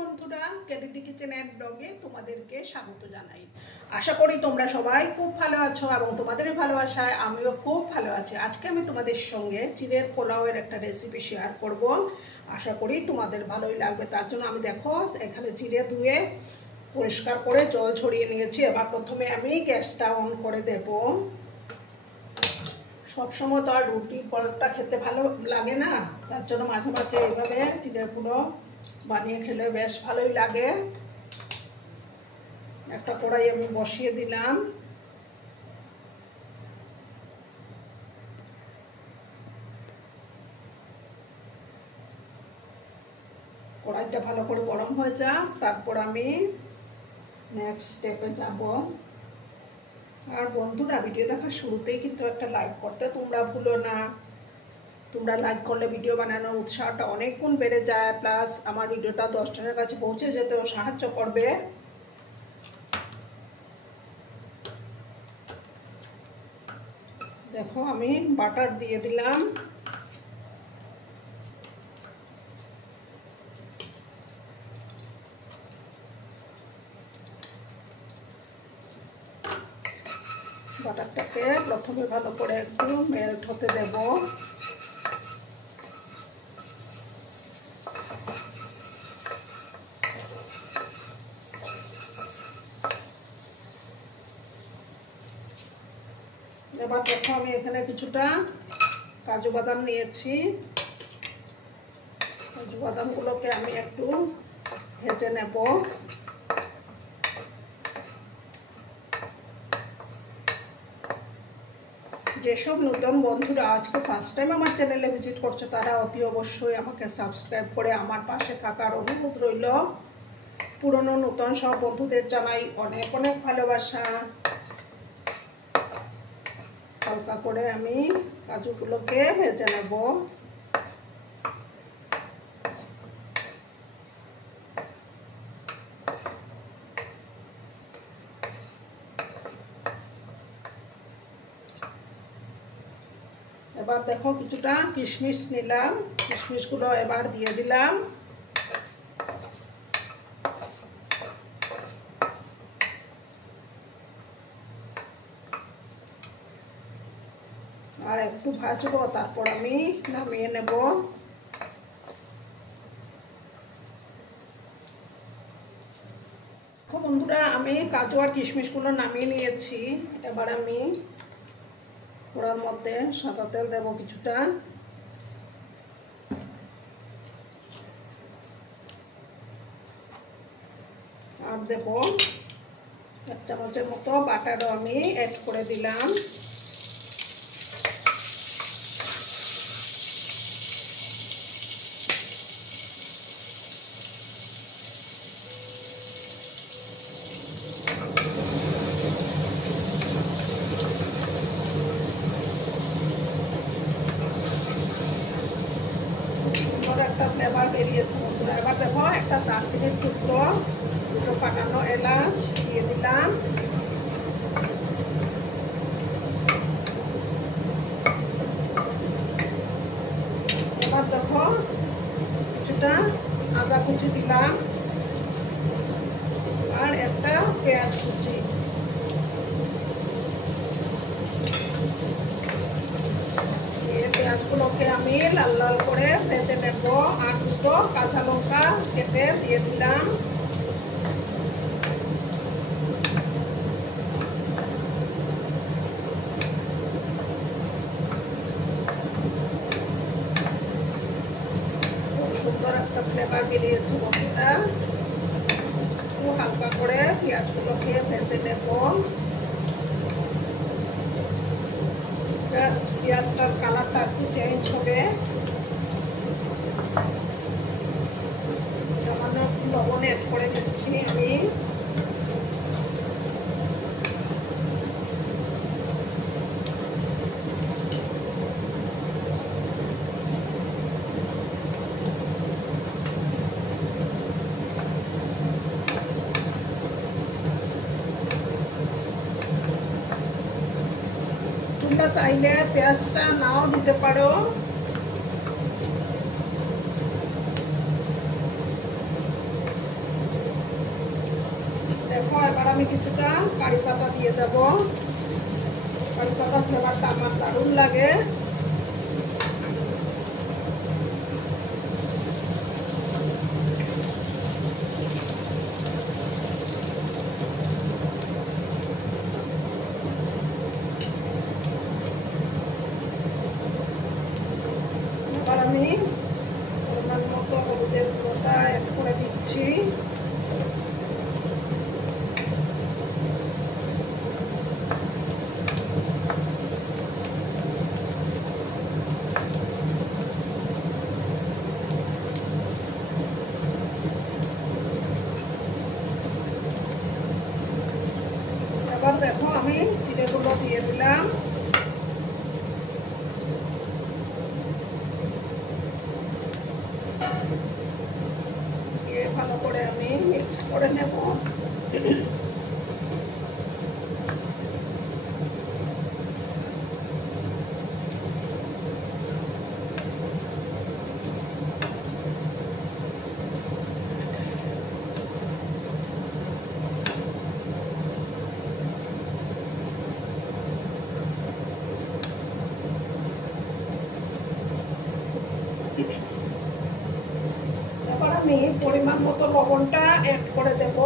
বন্ধুরা, ক্যাডেটি kitchen and ব্লগে তোমাদেরকে স্বাগত জানাই। আশা করি তোমরা সবাই খুব ভালো আছো এবং তোমাদের ভালোবাসায় আমিও খুব ভালো আছি। আজকে আমি তোমাদের সঙ্গে চিড়ের পোলাওয়ের একটা রেসিপি শেয়ার করব। আশা করি তোমাদের ভালোই লাগবে। তার জন্য আমি দেখো এখানে চিড়ে ধুয়ে পরিষ্কার করে জল ছড়িয়ে নিয়েছি। এবার প্রথমে আমি গ্যাসটা অন করে দেব। সবসময় তো আর রুটি পরোটা খেতে ভালো লাগে না, তার জন্য মাঝে মাঝে এইভাবে চিড়ের পোলাও বানিয়ে খেলে বেশ ভালোই লাগে। একটা কড়াই আমি বসিয়ে দিলাম। কড়াইটা ভালো করে গরম হয়ে যাক, তারপর আমি নেক্সট স্টেপে যাব। আর বন্ধুরা, ভিডিও দেখার শুরুতেই কিন্তু একটা লাইক করতে তোমরা ভুলো না। তোমরা লাইক করলে ভিডিও বানানোর উৎসাহটা অনেক গুণ বেড়ে যায়, প্লাস আমার ভিডিওটা 10 জনের কাছে পৌঁছে যেতেও সাহায্য করবে। দেখো আমি বাটার দিয়ে দিলাম। বাটারটাকে প্রথমে ভালো করে একটু মেল্ট হতে দেব। এবার দেখো আমি এখানে কিছুটা কাজু বাদাম নিয়েছি। কাজু বাদামগুলোকে আমি একটু ভেজে নেব। যেসব নতুন বন্ধুরা আজকে ফার্স্ট টাইম আমার চ্যানেলে ভিজিট করছো, তারা অতি অবশ্যই আমাকে সাবস্ক্রাইব করে আমার পাশে থাকার অনুরোধ রইল। পুরনো নতুন সব বন্ধুদের জানাই অনেক অনেক ভালোবাসা। হালকা করে আমি কাজুগুলোকে ভেজে নেব। এবার দেখো কিছুটা কিশমিশ নিলাম, কিশমিশগুলো এবার দিয়ে দিলাম। আর একটু ভাজবো, তারপর আমি নামিয়ে নেব। বন্ধুরা, আমি কাজু আর কিশমিশগুলো নামিয়ে নিয়েছি। এবার আমি কড়ার মধ্যে সাদা তেল দেব কিছুটা। আর দেব 1 চামচের মতো বাটারও আমি অ্যাড করে দিলাম। একটা ফ্লেভার বেরিয়েছে বন্ধুরা। এবার দেখো একটা দারচিনির টুকরো, দুটো ফাটানো এলাচ দিয়ে দিলাম। এবার দেখো কিছুটা আদা কুচি দিলাম আর একটা পেঁয়াজ কুচি। পেঁয়াজগুলোকে আমি লাল লাল করে ভেজে নেব। আর দুটো কাঁচা লঙ্কা কেটে দিয়ে দিলাম। খুব সুন্দর একটা ফ্লেভার বেরিয়েছে বন্ধুরা। একটু হালকা করে পেঁয়াজগুলোকে ভেজে নেব। জাস্ট পেঁয়াজটার কালারটা একটু চেঞ্জ হবে। সামান্য একটু লবণ অ্যাড করে দিচ্ছি আমি। তোমরা চাইলে পেঁয়াজটা নাও দিতে পারো। দেখো এবার আমি কিছুটা কারি পাতা দিয়ে দেব। কারি পাতা ফ্লেভারটা আমার দারুণ লাগে। এবার আমি পরিমাণ মতো হলুদের গুঁড়োটা অ্যাড করে দিচ্ছি। এবার দেখো আমি চিড়েগুলো দিয়ে দিলাম। দিয়ে ভালো করে আমি মিক্স করে নেব। এবার আমি পরিমাণ মতো লবণটা অ্যাড করে দেব।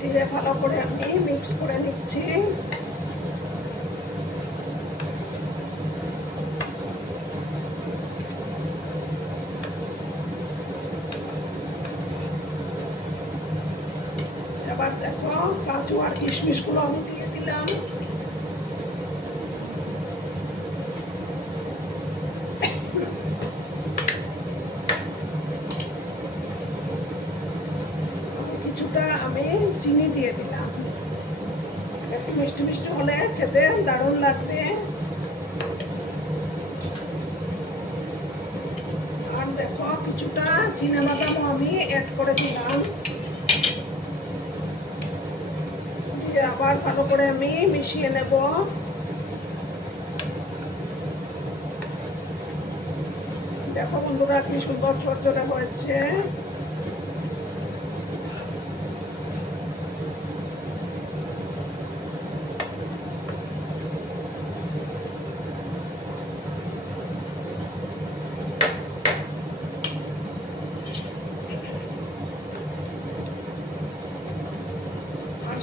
দিয়ে ভালো করে আমি মিক্স করে নিচ্ছি। এবার দেখো কাজু আর কিশমিশগুলো আমি দিয়ে দিলাম। কিছুটা আমি চিনি দিয়ে দিলাম। একটু মিষ্টি মিষ্টি হলে খেতে দারুণ লাগবে। আর দেখো কিছুটা চিনাবাদামও আমি অ্যাড করে দিলাম। দিয়ে আবার ভালো করে আমি মিশিয়ে নেব। দেখো বন্ধুরা কি সুন্দর ঝরঝরে হয়েছে।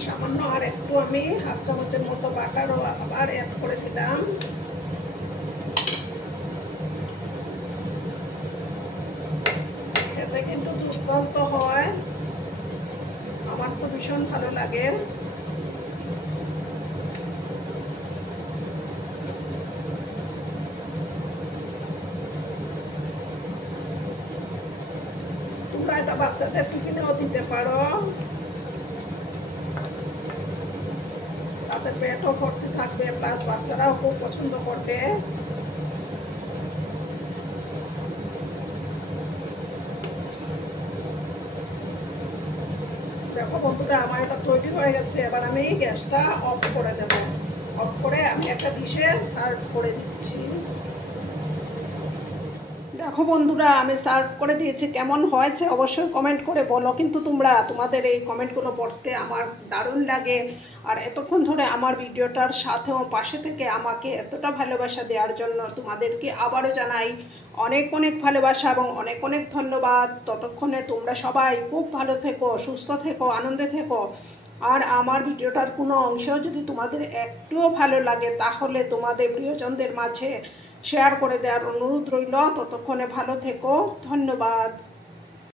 সামান্য আর একটু আমি হাফ চামচের মতো বাটারও আবার অ্যাড করে দিলাম। খেতে কিন্তু দুর্দান্ত হয়, আমার তো ভীষণ ভালো লাগে। তোমরা এটা বাচ্চাদের টিফিনেও দিতে পারো, তাদের পেটও ভর্তি থাকবে, প্লাস বাচ্চারাও খুব পছন্দ করবে। দেখো বন্ধুরা আমার এটা তৈরি হয়ে গেছে। এবার আমি গ্যাসটা অফ করে দেব। অফ করে আমি একটা ডিশে সার্ভ করে দিচ্ছি। দেখো বন্ধুরা আমি সার্ভ করে দিয়েছি, কেমন হয়েছে অবশ্যই কমেন্ট করে বলো। কিন্তু তোমাদের এই কমেন্টগুলো পড়তে আমার দারুণ লাগে। আর এতক্ষণ ধরে আমার ভিডিওটার সাথেও পাশে থেকে আমাকে এতটা ভালোবাসা দেওয়ার জন্য তোমাদেরকে আবারও জানাই অনেক অনেক ভালোবাসা এবং অনেক অনেক ধন্যবাদ। ততক্ষণে তোমরা সবাই খুব ভালো থেকো, সুস্থ থেকো, আনন্দে থেকো। আর আমার ভিডিওটার কোনো অংশেও যদি তোমাদের একটুও ভালো লাগে তাহলে তোমাদের প্রিয়জনদের মাঝে শেয়ার করে দেওয়ার অনুরোধ রইল। ততক্ষণে ভালো থেকো, ধন্যবাদ।